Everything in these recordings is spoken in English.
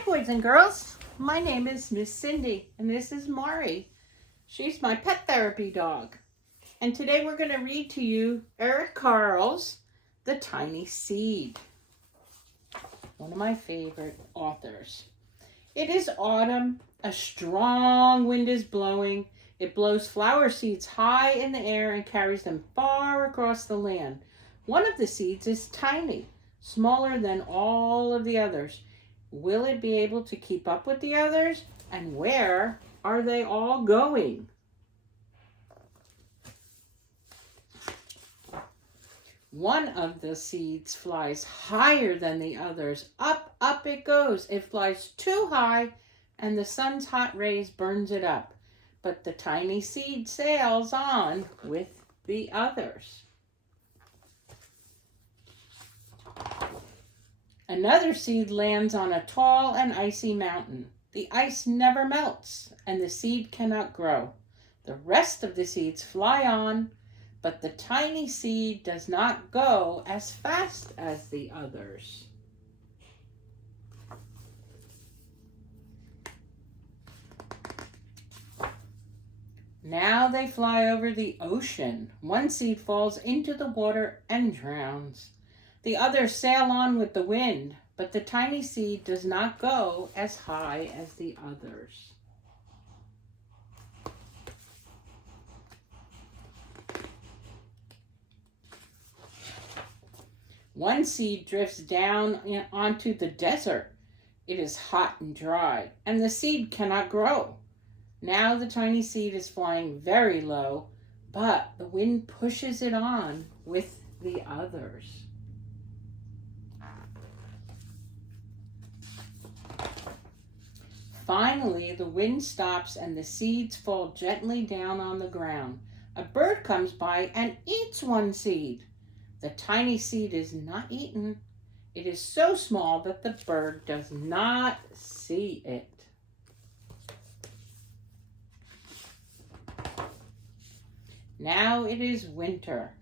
Hi, boys and girls. My name is Miss Cindy, and this is Mari. She's my pet therapy dog. And today we're going to read to you Eric Carle's The Tiny Seed, one of my favorite authors. It is autumn. A strong wind is blowing. It blows flower seeds high in the air and carries them far across the land. One of the seeds is tiny, smaller than all of the others. Will it be able to keep up with the others? And where are they all going? One of the seeds flies higher than the others. Up, up it goes. It flies too high, and the sun's hot rays burns it up. But the tiny seed sails on with the others. Another seed lands on a tall and icy mountain. The ice never melts, and the seed cannot grow. The rest of the seeds fly on, but the tiny seed does not go as fast as the others. Now they fly over the ocean. One seed falls into the water and drowns. The others sail on with the wind, but the tiny seed does not go as high as the others. One seed drifts down onto the desert. It is hot and dry, and the seed cannot grow. Now the tiny seed is flying very low, but the wind pushes it on with the others. Finally, the wind stops and the seeds fall gently down on the ground. A bird comes by and eats one seed. The tiny seed is not eaten. It is so small that the bird does not see it. Now it is winter.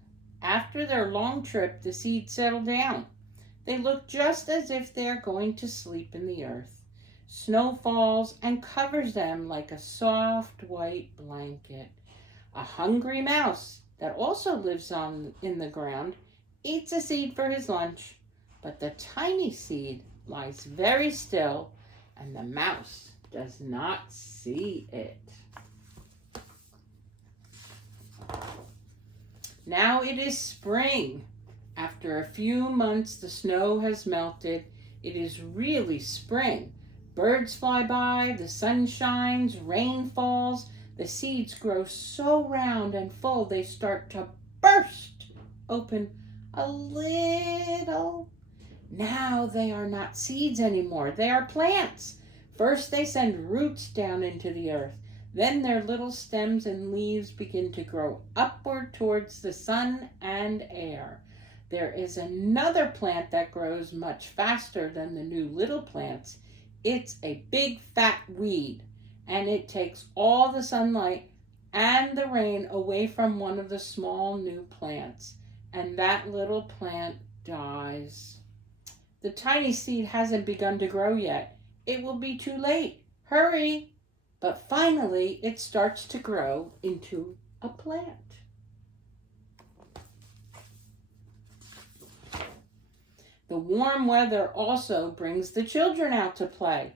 After their long trip, the seeds settle down. They look just as if they are going to sleep in the earth. Snow falls and covers them like a soft white blanket. A hungry mouse that also lives in the ground eats a seed for his lunch, but the tiny seed lies very still and the mouse does not see it. Now it is spring. After a few months the snow has melted. It is really spring. Birds fly by, the sun shines, rain falls. The seeds grow so round and full they start to burst open a little. Now they are not seeds anymore. They are plants. First they send roots down into the earth. Then their little stems and leaves begin to grow upward towards the sun and air. There is another plant that grows much faster than the new little plants. It's a big fat weed, and it takes all the sunlight and the rain away from one of the small new plants, and that little plant dies. The tiny seed hasn't begun to grow yet. It will be too late. Hurry! But finally, it starts to grow into a plant. The warm weather also brings the children out to play.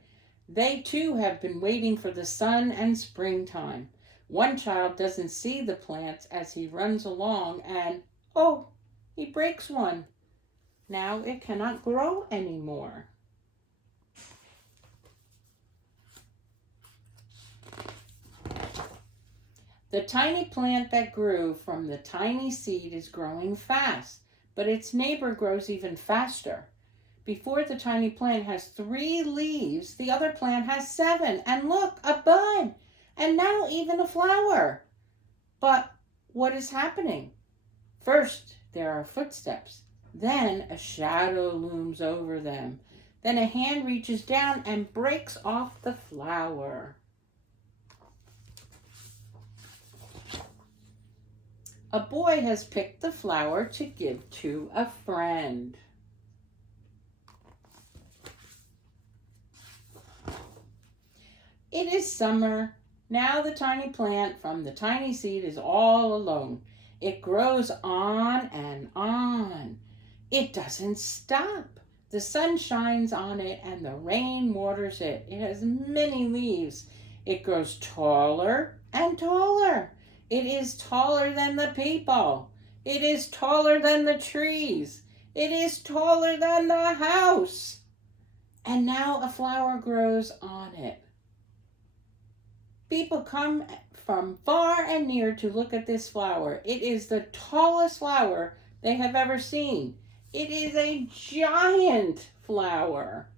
They too have been waiting for the sun and springtime. One child doesn't see the plants as he runs along and, oh, he breaks one. Now it cannot grow anymore. The tiny plant that grew from the tiny seed is growing fast, but its neighbor grows even faster. Before the tiny plant has 3 leaves, the other plant has 7. And look, a bud, and now even a flower. But what is happening? First, there are footsteps. Then a shadow looms over them. Then a hand reaches down and breaks off the flower. A boy has picked the flower to give to a friend. It is summer. Now the tiny plant from the tiny seed is all alone. It grows on and on. It doesn't stop. The sun shines on it and the rain waters it. It has many leaves. It grows taller and taller. It is taller than the people. It is taller than the trees. It is taller than the house. And now a flower grows on it. People come from far and near to look at this flower. It is the tallest flower they have ever seen. It is a giant flower.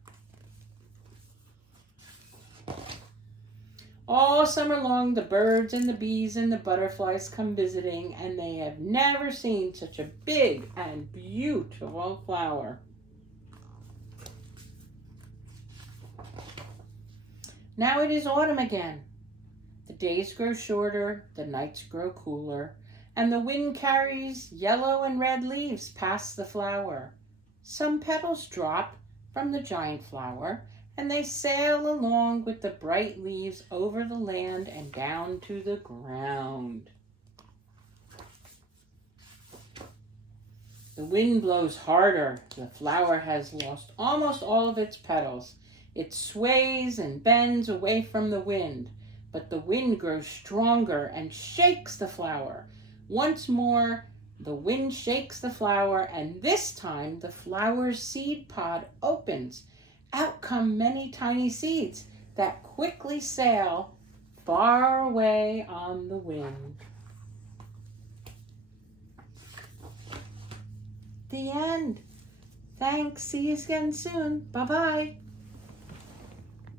All summer long, the birds and the bees and the butterflies come visiting, and they have never seen such a big and beautiful flower. Now it is autumn again. The days grow shorter, the nights grow cooler, and the wind carries yellow and red leaves past the flower. Some petals drop from the giant flower, and they sail along with the bright leaves over the land and down to the ground. The wind blows harder. The flower has lost almost all of its petals. It sways and bends away from the wind, but the wind grows stronger and shakes the flower. Once more, the wind shakes the flower, and this time the flower's seed pod opens. Out come many tiny seeds that quickly sail far away on the wind. The end. Thanks. See you again soon. Bye-bye.